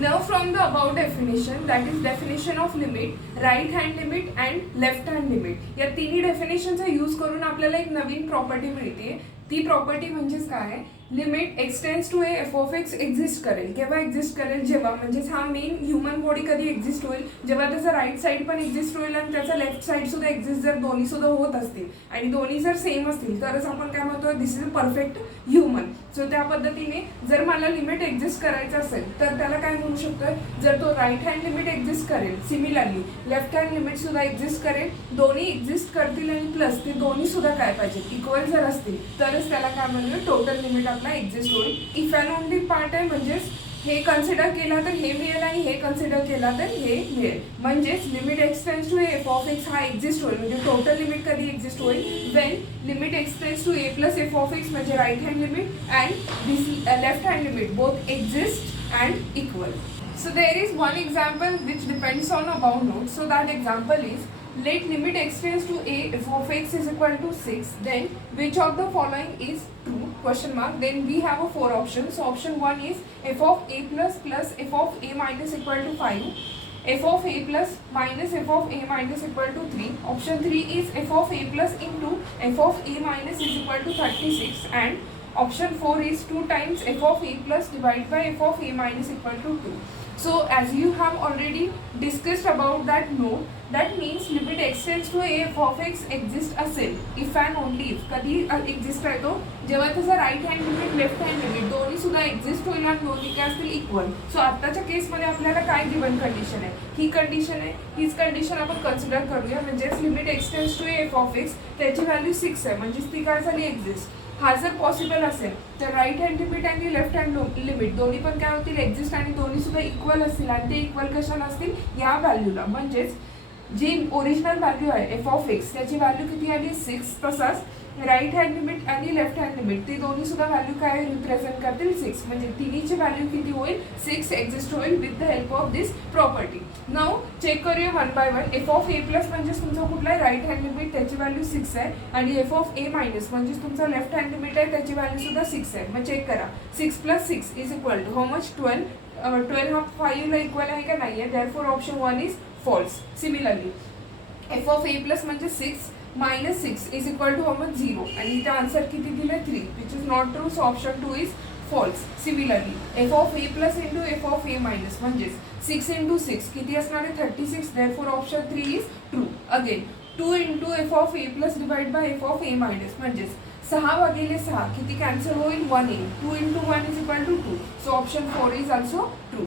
Now from the above definition, that is definition of limit, right hand limit and left hand limit, या तिन्ही डेफिनेशनचा use करून आपल्याला एक नवीन property मिळते. ती प्रॉपर्टी म्हणजेच काय, limit extends to a f of x exist करेल. केव्हा एक्झिस्ट करेल, जेव्हा म्हणजेच हा मेन ह्युमन बॉडी कधी एक्झिस्ट होईल, जेव्हा त्याचा राईट साईड पण एक्झिस्ट होईल आणि त्याचा लेफ्ट साईड सुद्धा एक्झिस्ट, जर दोन्ही सुद्धा होत असतील आणि दोन्ही जर सेम असतील तरच आपण काय म्हणतो, this is a perfect human. So त्या पद्धतीने जर मला लिमिट एक्झिस्ट करायचं असेल तर त्याला काय म्हणू शकतो, जर तो राईट हँड लिमिट एक्झिस्ट करेल, सिमिलरली लेफ्ट हँड लिमिट सुद्धा एक्झिस्ट करेल, दोन्ही एक्झिस्ट करतील आणि प्लस ते दोन्ही सुद्धा काय पाहिजे, इक्वल जर असतील तरच त्याला काय म्हणूया टोटल लिमिट आपला एक्झिस्ट होईल. इफ अँड ओनली पार्ट आहे, म्हणजेच हे कन्सिडर केला तर हे मिळेल आणि हे कन्सिडर केला तर हे मिळेल. म्हणजेच limit extends to F of X हा एक्झिस्ट होईल. म्हणजे टोटल लिमिट कधी एक्झिस्ट होईल, when limit extends to A plus F of X, म्हणजे right hand limit and this left hand limit both exist and equal. So there is one example which depends on a bound node. So that example is, let limit extends to a f of x is equal to 6. Then which of the following is true? Question mark. Then we have a 4 options. So option 1 is f of a plus f of a minus equal to 5. F of a plus minus f of a minus equal to 3. Option 3 is f of a plus into f of a minus is equal to 36. And option 4 is 2 times f of a plus divided by f of a minus equal to 2. So as you have already discussed about that node, that means limit extends to a f of x exist असेल, if and only if. कधी exist आहे तो, जेव्हा त्याचा right hand limit left hand limit दोन्ही सुद्धा exist होईल आणि दोन्ही काय असतील, इक्वल. सो आत्ताच्या केसमध्ये आपल्याला काय गिवन कंडिशन आहे, ही कंडिशन आहे. हीच कंडिशन आपण कन्सिडर करूया. म्हणजेच limit extends to a f of x, त्याची व्हॅल्यू 6 आहे, म्हणजेच ती काय झाली, एक्झिस्ट. हा जर पॉसिबल असेल तर राईट हँड लिमिट आणि लेफ्ट हँड लिमिट दोन्ही पण काय होतील, एक्झिस्ट आणि दोन्ही सुद्धा इक्वल असतील आणि ते इक्वल कशाला असतील, या व्हॅल्यूला. म्हणजेच जी ओरिजिनल व्हॅल्यू आहे एफ ऑफ एक्स, त्याची व्हॅल्यू किती आली, 6. तसाच राईट हँड लिमिट आणि लेफ्ट हँड लिमिट ती दोन्ही सुद्धा व्हॅल्यू काय रिप्रेझेंट करतील, 6. म्हणजे तिन्हीची व्हॅल्यू किती होईल, 6 एक्झिस्ट होईल with the help of this property. Now check करूया one by one. F of A plus म्हणजेच तुमचा कुठला आहे, राईट हँड लिमिट, त्याची व्हॅल्यू 6 आहे. आणि एफ ऑफ ए मायनस म्हणजेच तुमचा लेफ्ट हँड लिमिट आहे, त्याची व्हॅल्यू सुद्धा 6 आहे. मग चेक करा, 6 + 6 is equal to how much, 12. 12 हा 5 ला इक्वल आहे का नाही आहे, therefore option 1 is false. Similarly f of A plus म्हणजे 6 minus 6 is equal to how much, 0. आणि इथे आन्सर किती दिले, 3, which is not true. So option 2 is false. Similarly f of a plus into f of a minus म्हणजेच 6 into 6 किती असणार आहे, 36. therefore option 3 is true. Again 2 into f of a plus divided by f of a minus म्हणजेच 6 भागिले 6 किती cancel होईल, 1 येईल. 2 into 1 is equal to 2. so option 4 is also true.